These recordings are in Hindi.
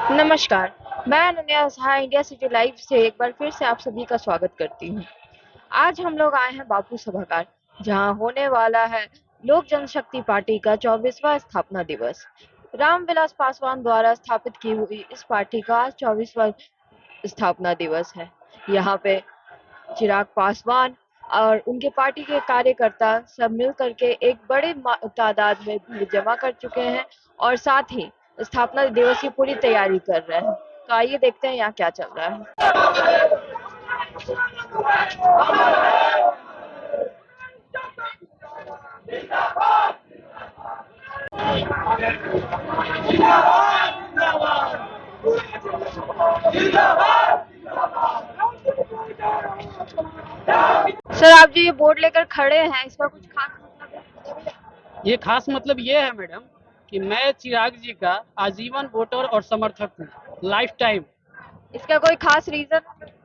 नमस्कार, मैं Ananya Jha India city live से एक बार फिर से आप सभी का स्वागत करती हूँ। आज हम लोग आए हैं बापू सभागार, जहाँ होने वाला है लोक जनशक्ति पार्टी का 24वां स्थापना दिवस। रामविलास पासवान द्वारा स्थापित की हुई इस पार्टी का आज 24वां स्थापना दिवस है। यहाँ पे चिराग पासवान और उनके पार्टी के कार्यकर्ता सब मिल करके एक बड़े तादाद में भीड़ जमा कर चुके हैं और साथ ही स्थापना दिवस की पूरी तैयारी कर रहे हैं। तो आइए देखते हैं यहाँ क्या चल रहा है। सर, आप जो ये बोर्ड लेकर खड़े हैं, इसका कुछ खास मतलब है? ये खास मतलब ये है मैडम कि मैं चिराग जी का आजीवन वोटर और समर्थक हूँ, लाइफ टाइम। इसका कोई खास रीजन?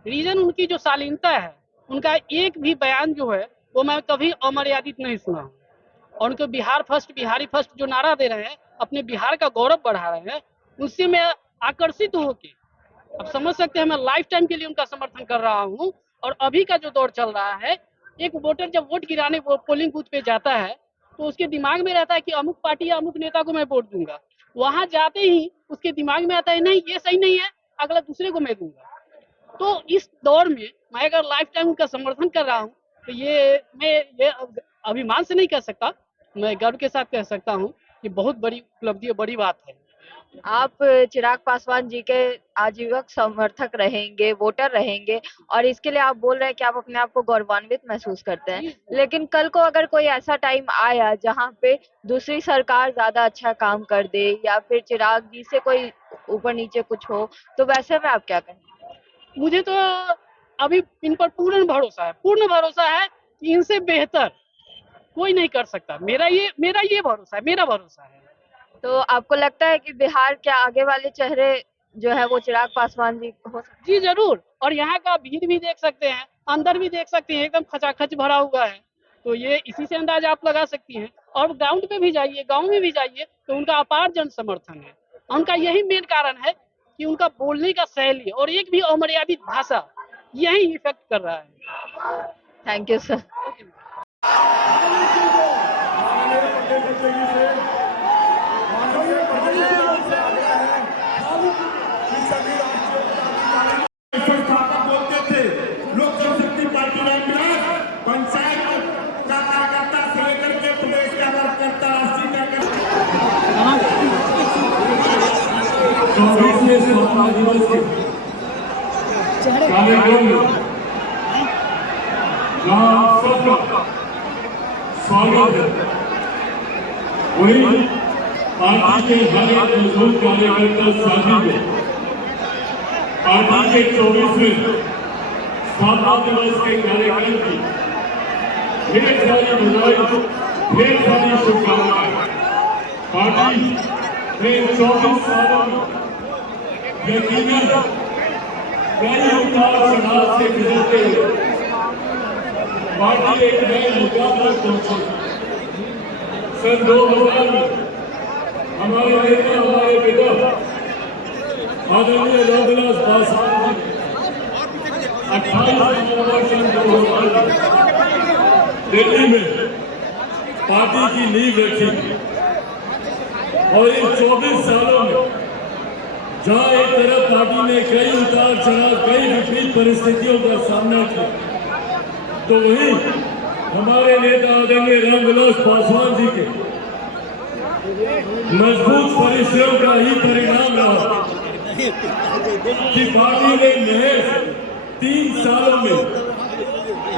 रीजन उनकी जो शालीनता है, उनका एक भी बयान जो है वो मैं कभी अमर्यादित नहीं सुना हूँ। और उनको बिहार फर्स्ट, बिहारी फर्स्ट जो नारा दे रहे हैं, अपने बिहार का गौरव बढ़ा रहे हैं, उससे मैं आकर्षित होके अब समझ सकते हैं मैं लाइफ टाइम के लिए उनका समर्थन कर रहा हूँ। और अभी का जो दौर चल रहा है, एक वोटर जब वोट गिराने वो पोलिंग बूथ पे जाता है तो उसके दिमाग में रहता है कि अमुक पार्टी या अमुक नेता को मैं वोट दूंगा। वहां जाते ही उसके दिमाग में आता है नहीं ये सही नहीं है, अगला दूसरे को मैं दूंगा। तो इस दौर में मैं अगर लाइफ टाइम उनका समर्थन कर रहा हूँ तो मैं अभिमान से नहीं कह सकता, मैं गर्व के साथ कह सकता हूँ कि बहुत बड़ी उपलब्धि और बड़ी बात है। आप चिराग पासवान जी के आजीवन समर्थक रहेंगे, वोटर रहेंगे और इसके लिए आप बोल रहे हैं कि आप अपने आप को गौरवान्वित महसूस करते हैं। लेकिन कल को अगर कोई ऐसा टाइम आया जहां पे दूसरी सरकार ज्यादा अच्छा काम कर दे या फिर चिराग जी से कोई ऊपर नीचे कुछ हो, तो वैसे में आप क्या कहेंगे? मुझे तो अभी इन पर पूर्ण भरोसा है कि इनसे बेहतर कोई नहीं कर सकता। मेरा ये भरोसा है, मेरा भरोसा है। तो आपको लगता है कि बिहार के आगे वाले चेहरे जो है वो चिराग पासवान जी हो सकते जी जरूर। और यहाँ का भीड़ भी देख सकते हैं, अंदर भी देख सकते हैं, एकदम खचाखच भरा हुआ है। तो ये इसी से अंदाजा आप लगा सकती हैं। और ग्राउंड पे भी जाइए, गांव में भी जाइए, तो उनका अपार जन समर्थन है। उनका यही मेन कारण है कि उनका बोलने का शैली और एक भी अमर्यादित भाषा यही इफेक्ट कर रहा है। हैं? Thank you sir. संस्थापक बोलते थे लोक जनशक्ति पार्टी रामविलास पंचायत का कार्यकर्ता से लेकर के प्रदेश का कार्यकर्ता, राष्ट्रीय कार्यकर्ता दिवस के कार्यक्रम में सबका स्वागत है। वही पार्टी के हर एक मजबूत कार्यकर्ता साथी को पार्टी के 24वें स्थापना दिवस के कार्यक्रम की ढेर सारी बधाई, ढेर सारी शुभकामनाएं। पार्टी ने 24 सालों में यकीनन कई उतार चढ़ाव से गुजरते हुए पार्टी एक नए मुकाम तक पहुंची। सन 2000 में हमारे नेता, हमारे पिता आदरणीय रामविलास पासवान जी 28 नवंबर सन 2000 दिल्ली में पार्टी की नींव रखी। और इन 24 सालों में जहां एक तरफ पार्टी ने कई उतार चढ़ाव, कई विपरीत परिस्थितियों का सामना किया, तो वहीं हमारे नेता आदरणीय रामविलास पासवान जी के मजबूत परिश्रम का ही परिणाम रहा कि पार्टी ने महज 3 सालों में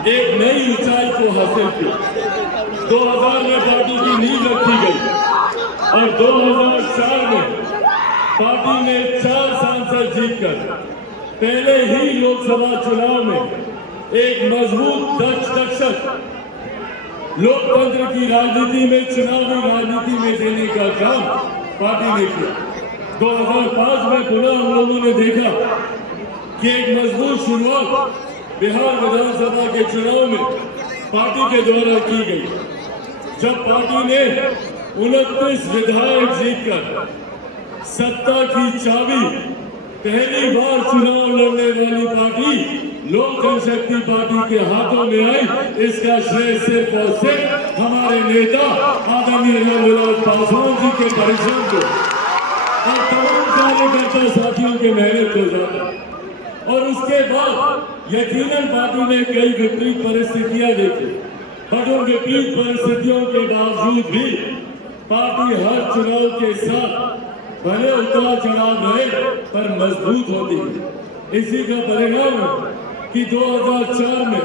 एक नई ऊंचाई को हासिल की। 2000 में पार्टी की नींव रखी गई और 2004 में पार्टी ने 4 सांसद जीतकर पहले ही लोकसभा चुनाव में एक मजबूत दक्षक लोकतंत्र की राजनीति में, चुनावी राजनीति में देने का काम पार्टी ने किया। 2005 में पुनः हम लोगों ने देखा कि एक मजबूत शुरुआत बिहार विधानसभा के चुनाव में पार्टी के द्वारा की गई, जब पार्टी ने 29 विधायक जीतकर सत्ता की चाबी पहली बार चुनाव लड़ने वाली पार्टी लोक जनशक्ति पार्टी के हाथों में आई। इसका श्रेय सिर्फ और सिर्फ हमारे नेता आदरणीय रामविलास पासवान जी के परिश्रम को और तमाम कार्यकर्ता साथियों के मेहनत को जाता है। और उसके बाद यकीनन पार्टी ने कई विपरीत परिस्थितियां देखी, पर उन विपरीत परिस्थितियों के बावजूद भी पार्टी हर चुनाव के साथ भले उतार चढ़ाव रहे पर मजबूत होती है। इसी का परिणाम है कि 2014 में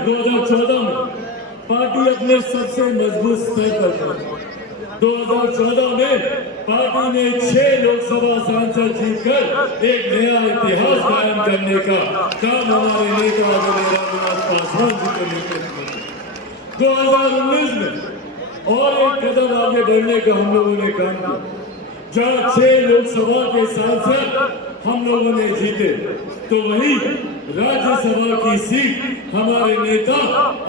पार्टी अपने सबसे मजबूत स्तर पर पहुंची। 2014 में पार्टी ने 6 लोकसभा सांसद जीतकर एक नया इतिहास कायम करने का काम हमारे नेता आदरणीय रामविलास पासवान जी के नेतृत्व में 2019 में और एक कदम आगे बढ़ने का हम लोगों ने काम किया, जहाँ 6 लोकसभा के सांसद हम लोगों ने जीते, तो वही राज्यसभा की सीट हमारे नेता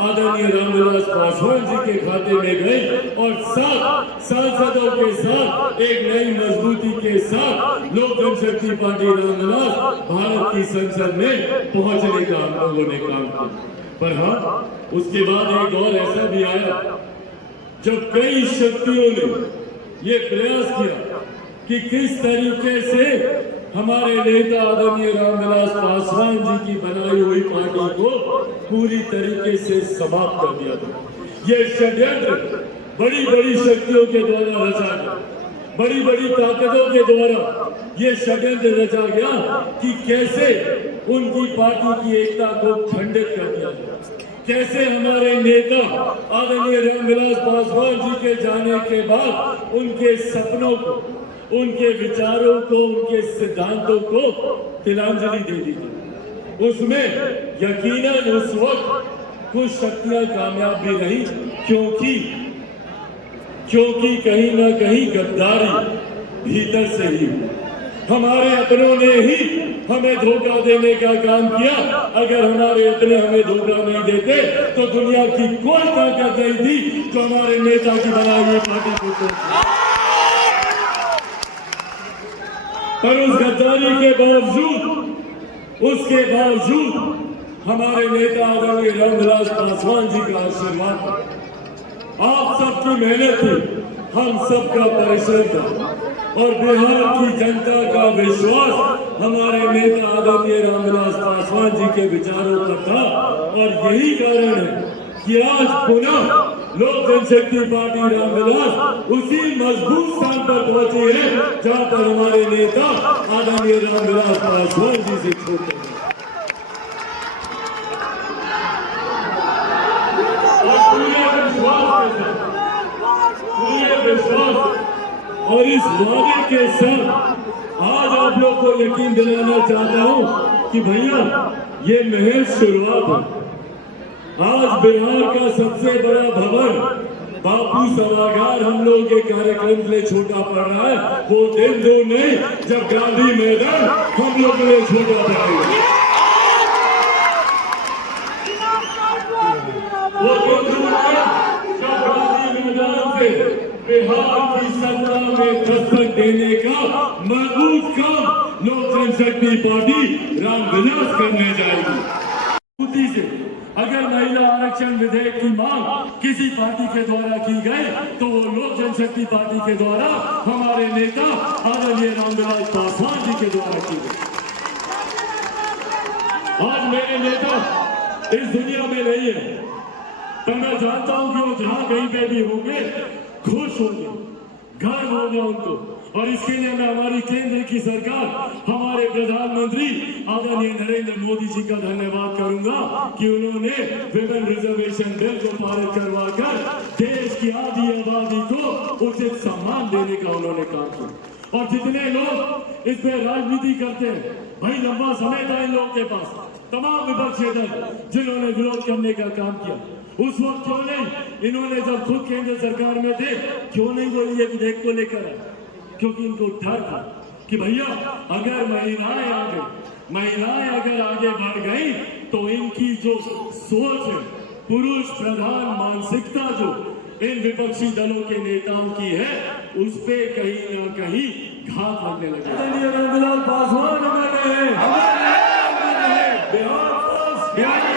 आदरणीय रामविलास पासवान जी के खाते में गई और 7 सांसदों के साथ एक नई मजबूती के साथ लोक जनशक्ति पार्टी रामविलास भारत की संसद में पहुंचने का हम लोगों ने काम किया। पर हाँ, उसके बाद एक दौर ऐसा भी आया जब कई शक्तियों ने ये प्रयास किया कि किस तरीके से हमारे नेता आदरणीय रामविलास पासवान जी की बनाई हुई पार्टी को पूरी तरीके से समाप्त कर दिया था। ये षड्यंत्र बड़ी बड़ी शक्तियों के द्वारा रचा गया, बड़ी बड़ी ताकतों के द्वारा ये षड्यंत्र रचा गया कि कैसे उनकी पार्टी की एकता को खंडित कर दिया जाए, कैसे हमारे नेता आदरणीय रामविलास पासवान जी के जाने के बाद उनके सपनों को, उनके विचारों को, उनके सिद्धांतों को तिलांजलि दे दी थी। उसमें यकीनन उस वक्त कुछ शक्तियां कामयाब भी रही, क्योंकि कहीं ना कहीं गद्दारी भीतर से ही हमारे अपनों ने ही हमें धोखा देने का काम किया। अगर हमारे अपने हमें धोखा नहीं देते तो दुनिया की कोई ताकत नहीं थी जो हमारे नेता की बनाई हुई पार्टी को। पर उस गद्दारी के बावजूद, उसके बावजूद हमारे नेता आदरणीय रामविलास पासवान जी का आशीर्वाद, आप सबकी मेहनत थी, हम सबका परिश्रम था और बिहार की जनता का विश्वास हमारे नेता आदरणीय रामविलास पासवान जी के विचारों पर था। और यही कारण है कि आज पुनः लोक जनशक्ति पार्टी रामविलास उसी मजबूत स्थान पर पहुंची है जहां पर हमारे नेता आदरणीय रामविलास पासवान जी से छोटे हैं। और पूरे विश्वास और इस वादे के साथ आज आप लोग को यकीन दिलाना चाहता हूं कि भैया ये महज शुरुआत है। आज बिहार का सबसे बड़ा भवन बापू सभागार हम लोग के कार्यक्रम के लिए छोटा पड़ रहा है। वो दिन दो नहीं जब गांधी मैदान हम लोग के लिए छोटा पड़ेगा। वो दिन दो नहीं जब गांधी मैदान से बिहार की सत्ता में दस्तक देने का मजबूत काम लोक जनशक्ति पार्टी रामविलास करने जाएगी। से अगर महिला आरक्षण विधेयक की मांग किसी पार्टी के द्वारा की गई तो वो लोक जनशक्ति पार्टी के द्वारा हमारे नेता आदरणीय रामविलास पासवान जी के द्वारा की गई। आज मेरे नेता इस दुनिया में नहीं है, तो मैं जानता हूं कि वो जहां कहीं पे भी होंगे खुश होंगे, गर्व होगा उनको। और इसके लिए मैं हमारी केंद्र की सरकार, हमारे प्रधानमंत्री आदरणीय नरेंद्र मोदी जी का धन्यवाद करूंगा कि उन्होंने विमेन रिजर्वेशन बिल को पारित करवाकर देश की आधी आबादी को उचित सम्मान देने का उन्होंने काम किया। और जितने लोग इस पे राजनीति करते हैं, भाई लंबा समय था इन लोगों के पास, तमाम विपक्षी दल जिन्होंने विरोध करने का काम किया, उस वक्त क्यों नहीं इन्होंने जब खुद केंद्र सरकार में थे क्यों नहीं वो ये विधेयक को लेकर आए? क्योंकि इनको डर था कि भैया अगर महिलाएं अगर आगे बढ़ गई तो इनकी जो सोच है, पुरुष प्रधान मानसिकता जो इन विपक्षी दलों के नेताओं की है, उस पे कहीं ना कहीं घात लगने लगे। रामविलास पासवान हमारे बिहार